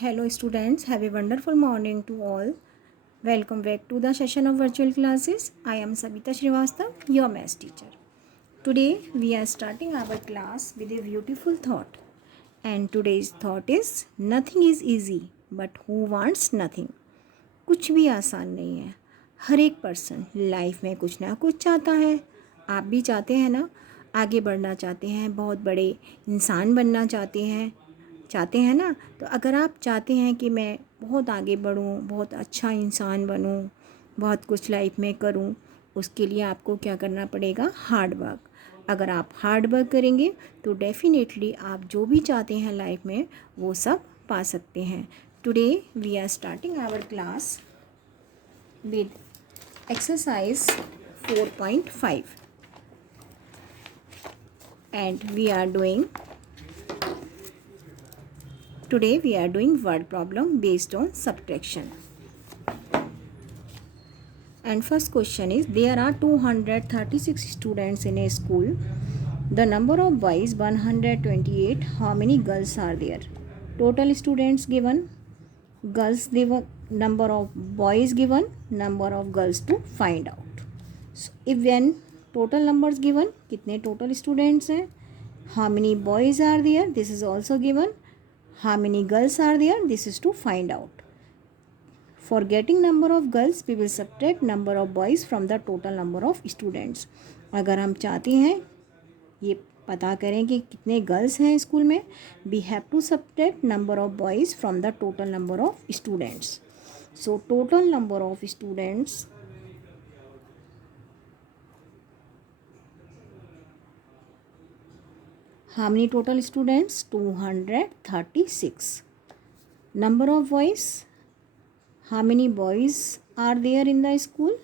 Hello students, have a wonderful morning to all. Welcome back to the session of virtual classes. I am Sabita Srivastav, your maths teacher. Today we are starting our class with a beautiful thought. And today's thought is nothing is easy, but who wants nothing? कुछ भी आसान नहीं है. हर एक person life में कुछ ना कुछ चाहता है. आप भी चाहते हैं ना, आगे बढ़ना चाहते हैं, बहुत बड़े इंसान बनना चाहते हैं ना. तो अगर आप चाहते हैं कि मैं बहुत आगे बढ़ूं, बहुत अच्छा इंसान बनूं, बहुत कुछ लाइफ में करूं, उसके लिए आपको क्या करना पड़ेगा? Hard work. अगर आप हार्ड वर्क करेंगे तो डेफिनेटली आप जो भी चाहते हैं लाइफ में वो सब पा सकते हैं. Today we are starting our class with exercise 4.5 and today we are doing word problem based on subtraction. And first question is, there are 236 students in a school. The number of boys 128. How many girls are there? Total students given, girls given, number of boys given, number of girls to find out. So if when total numbers given, कितने total students हैं, how many boys are there, this is also given, how many girls are there, this is to find out. For getting number of girls, we will subtract number of boys from the total number of students. अगर हम चाहते हैं ये पता करें कि कितने girls हैं स्कूल में, we have to subtract number of boys from the total number of students. So total number of students how many total students? 236. Number of boys, how many boys are there in the school?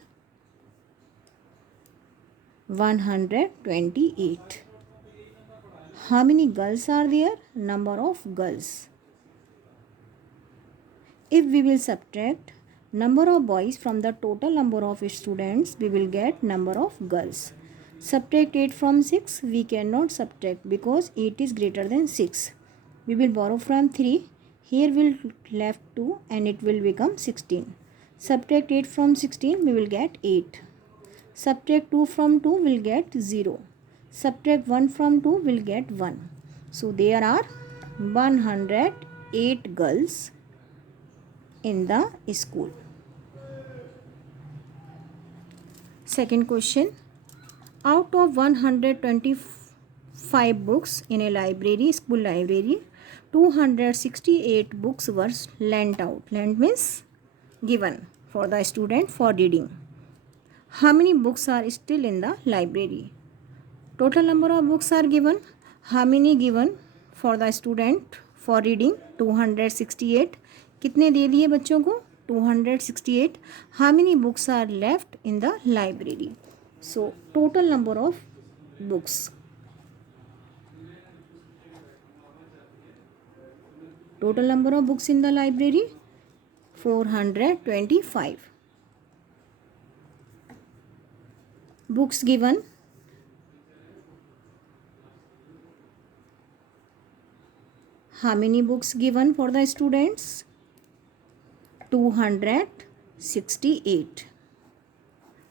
128. How many girls are there? Number of girls. If we will subtract number of boys from the total number of students, we will get number of girls. Subtract 8 from 6, we cannot subtract because 8 is greater than 6. We will borrow from 3, here will left 2 and it will become 16. Subtract 8 from 16, we will get 8. Subtract 2 from 2, will get 0. Subtract 1 from 2, will get 1. So there are 108 girls in the school. Second question, out of 125 books in a library, school library, 268 books were lent out. Lent means given for the student for reading. How many books are still in the library? Total number of books are given. How many given for the student for reading? 268. कितने दे दिए बच्चों को? 268. How many books are left in the library? So total number of books. Total number of books in the library 425. Books given. How many books given for the students? 268.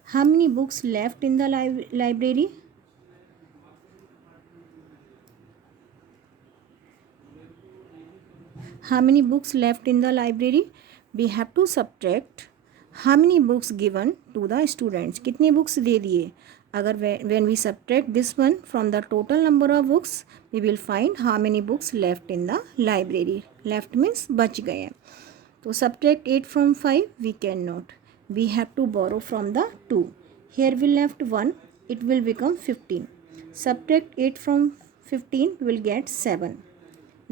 How many books left in the library? How many books left in the library? We have to subtract how many books given to the students. कितने books दे दिए? अगर when we subtract this one from the total number of books, we will find how many books left in the library. Left means बच गए हैं. तो subtract 8 from 5 we cannot. We have to borrow from the 2. Here we left 1. It will become 15. Subtract 8 from 15 will get 7.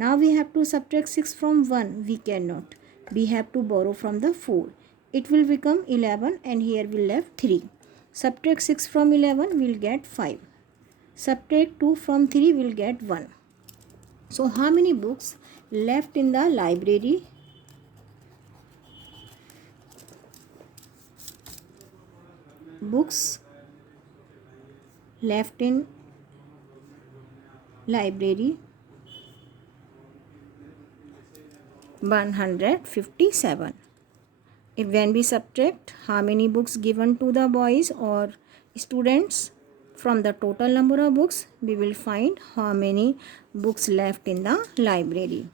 Now we have to subtract 6 from 1. We cannot. We have to borrow from the 4. It will become 11 and here we left 3. Subtract 6 from 11 will get 5. Subtract 2 from 3 will get 1. So how many books left in the library? Books left in library 157. If when we subtract how many books given to the boys or students from the total number of books, we will find how many books left in the library.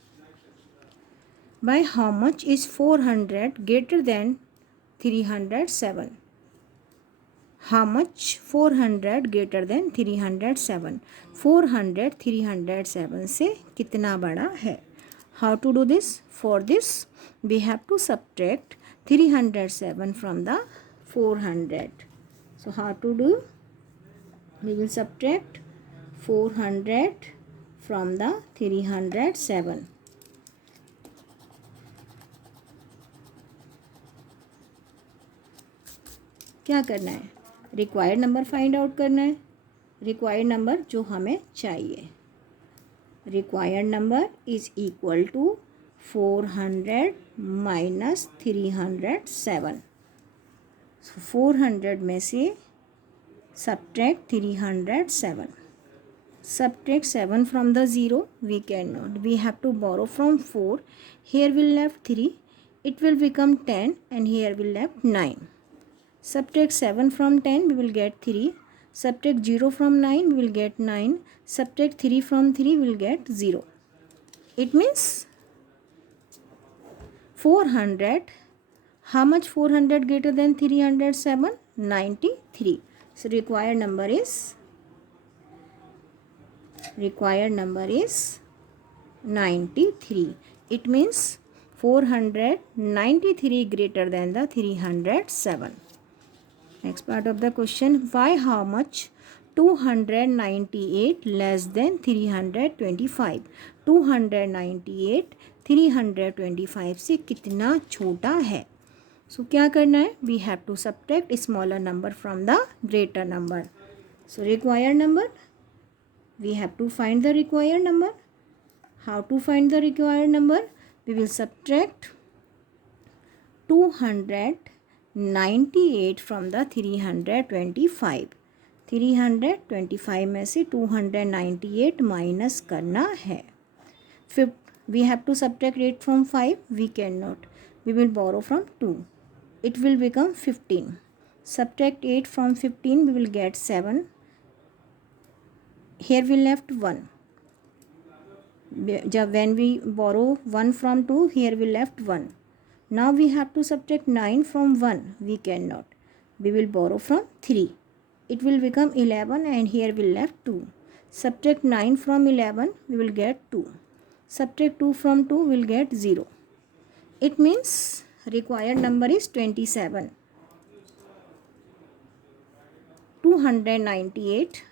By how much is 400 greater than 307? How much 400 greater than 307? 400 307 से कितना बड़ा है? How to do this? For this we have to subtract 307 from the 400. So how to do? We will subtract 400 from the 307. क्या करना है? Required number find out करना है. Required number जो हमें चाहिए. Required number is equal to 400 minus 307. 400 में से subtract 307. Subtract 7 from the 0. We cannot. We have to borrow from 4. Here we left 3. It will become 10 and here we left 9. Subtract 7 from 10, we will get 3. Subtract 0 from 9, we will get 9. Subtract 3 from 3, we will get 0. It means 400. How much 400 greater than 307? 93. So required number is 93. It means 493 greater than the 307. Next part of the question, by how much 298 less than 325? 298 325 से कितना छोटा है? So क्या करना है? We have to subtract smaller number from the greater number. So required number, we have to find the required number. How to find the required number? We will subtract 298 from the 325. 325 में से 298 minus करना है. We have to subtract 8 from 5. We cannot. We will borrow from 2. It will become 15. Subtract 8 from 15. We will get 7. Here we left 1. When we borrow 1 from 2, here we left 1. Now we have to subtract 9 from 1. We cannot. We will borrow from 3. It will become 11 and here we left 2. Subtract 9 from 11. We will get 2. Subtract 2 from 2. We will get 0. It means required number is 27. 298.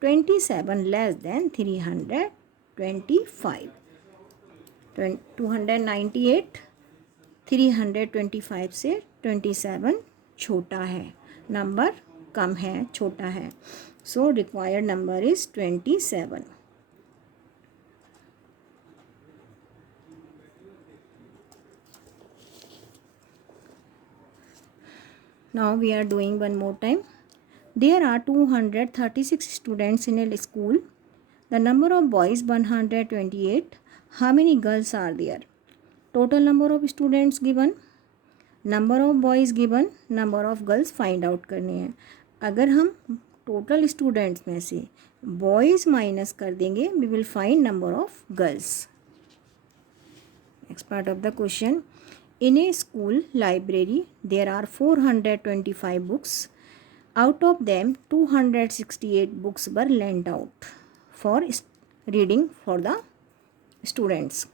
27 less than 325. 298 325 से 27 छोटा है. Number कम है, छोटा है. सो required number is 27. Now we are doing one more time. There are 236 students in a school. The number of boys 128. How many girls are there? Total number of students given, number of boys given, number of girls find out करने हैं. अगर हम total students में से boys minus कर देंगे, we will find number of girls. Next part of the question. In a school library, there are 425 books. Out of them, 268 books were lent out for reading for the students.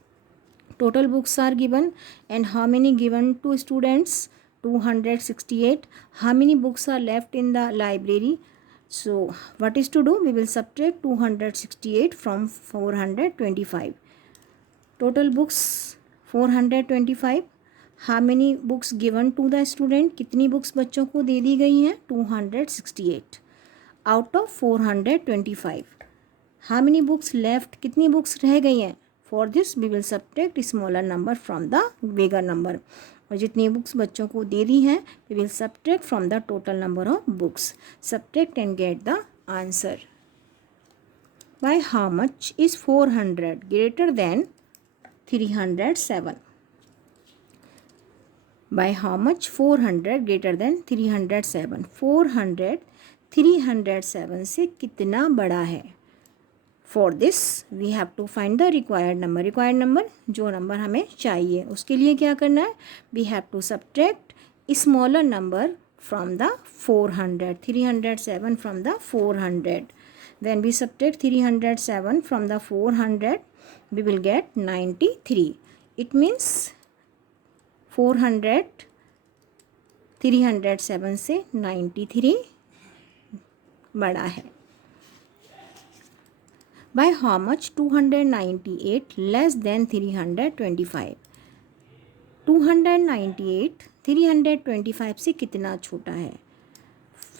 Total books are given and how many given to students? 268. How many books are left in the library? So what is to do? We will subtract 268 from 425. Total books 425. How many books given to the student? कितनी books बच्चों को दे दी गई हैं? 268 out of 425. How many books left? कितनी books रह गई हैं? For this we will subtract smaller number from the bigger number. और जितनी books बच्चों को दे दी हैं we will subtract from the total number of books. Subtract and get the answer. By how much is 400 greater than 307? By how much 400 greater than 307? 400 307 से कितना बड़ा है? For this we have to find the required number. Required number जो number हमें चाहिए उसके लिए क्या करना है? We have to subtract smaller number from the 400. 307 from the 400. When we subtract 307 from the 400, we will get 93. It means 400 307 से 93 बड़ा है. By how much 298 less than 325? 298 325 से कितना छोटा है?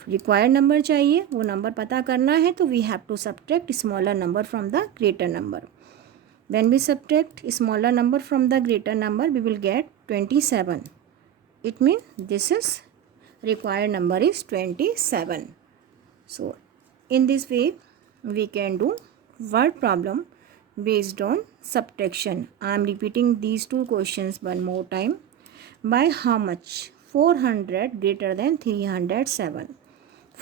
रिक्वायर्ड नंबर चाहिए, वो नंबर पता करना है तो we have to subtract smaller number from the greater number. When we subtract smaller number from the greater number, we will get 27. It means this is required number is 27. So in this way we can do word problem based on subtraction. I am repeating these two questions one more time. By how much 400 greater than 307?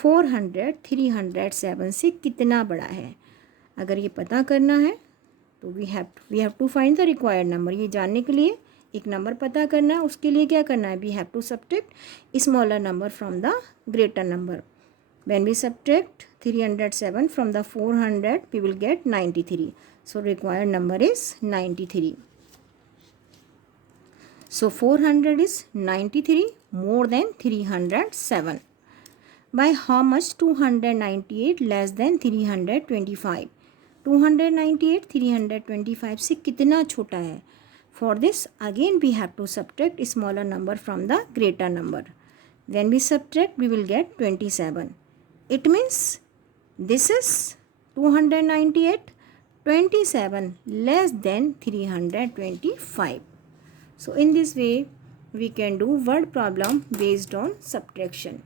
400 307 से कितना बड़ा है? अगर ये पता करना है तो we have to find the required number. ये जानने के लिए एक नंबर पता करना है, उसके लिए क्या करना है? We have to subtract smaller number from the greater number. When we subtract 307 from the 400 we will get 93. So required number is 93. So 400 is 93 more than 307. By how much 298 less than 325? 298 325 से कितना छोटा है? For this again we have to subtract smaller number from the greater number. When we subtract we will get 27. It means this is 298 27 less than 325. So in this way we can do word problem based on subtraction.